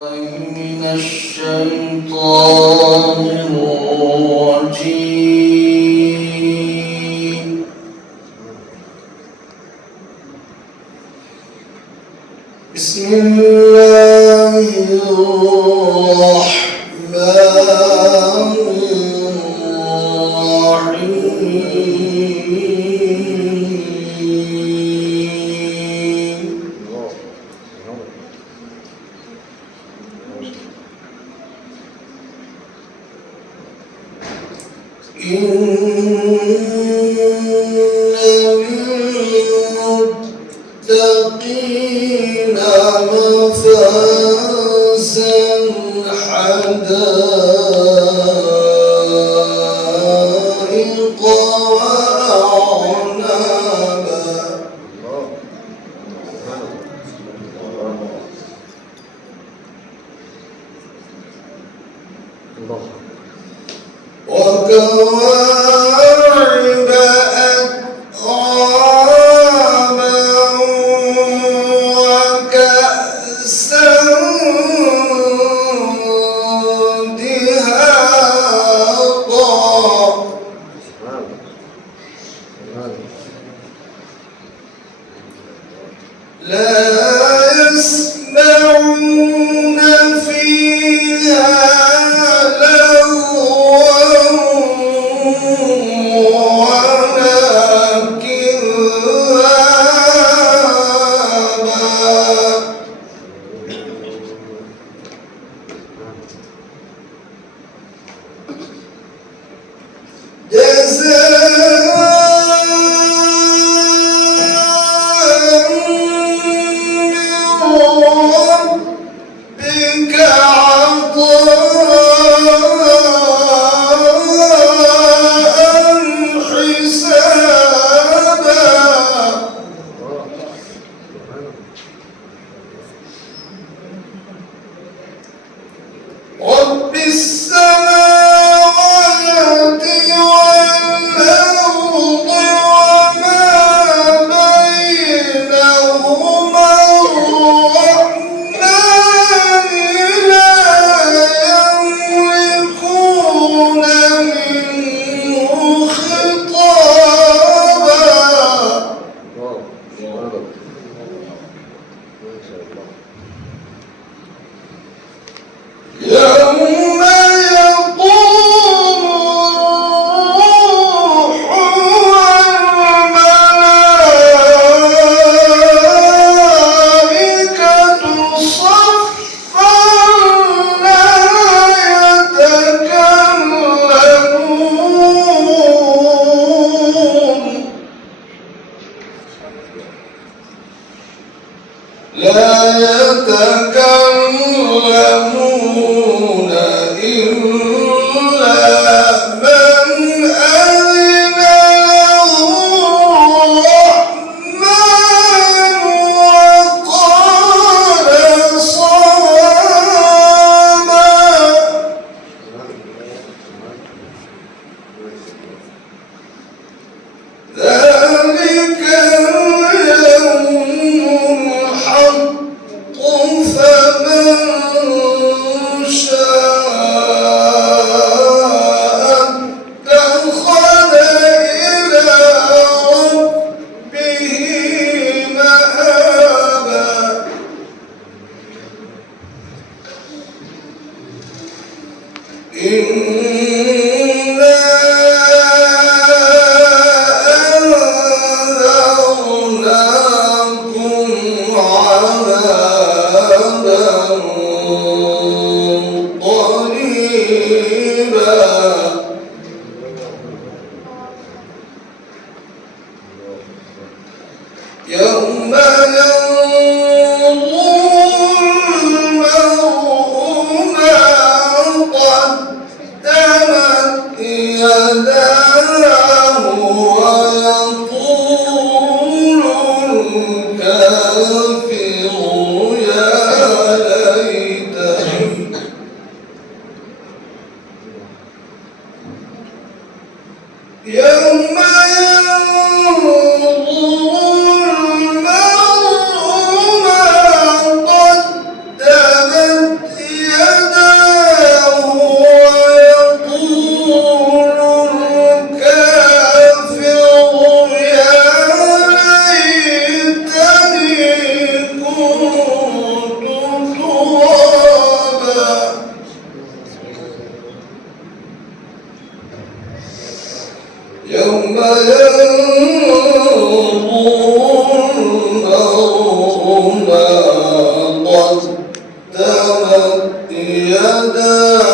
من الشيطان الرجيم. بسم الله الرحمن الرحيم. إن للمتقين مفازا حدائق وأعنابا وكواعب أترابا وكأسا دهاقا لا يسمعون فيها رب السماوات والأرض وما بينهما الرحمن لا يملكون منه خطابا. يوم يقوم الروح والملائكة صفا لا يتكلمون إلا من أذن له الرحمن وقال صوابا. ذلك اليوم الحق فمن شاء اتخذ إلى ربه مآبا. إنا أنذرناكم عذابا قريبا. يوم ينظر المرء ما قدمت تابت يداه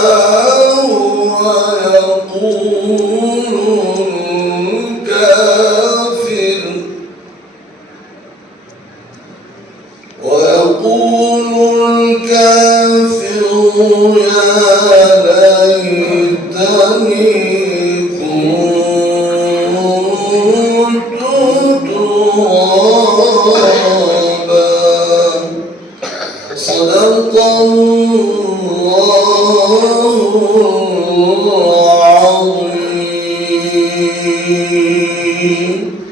ويقول الكافر يا ليتني كنت ترابا. صدق الله العظيم.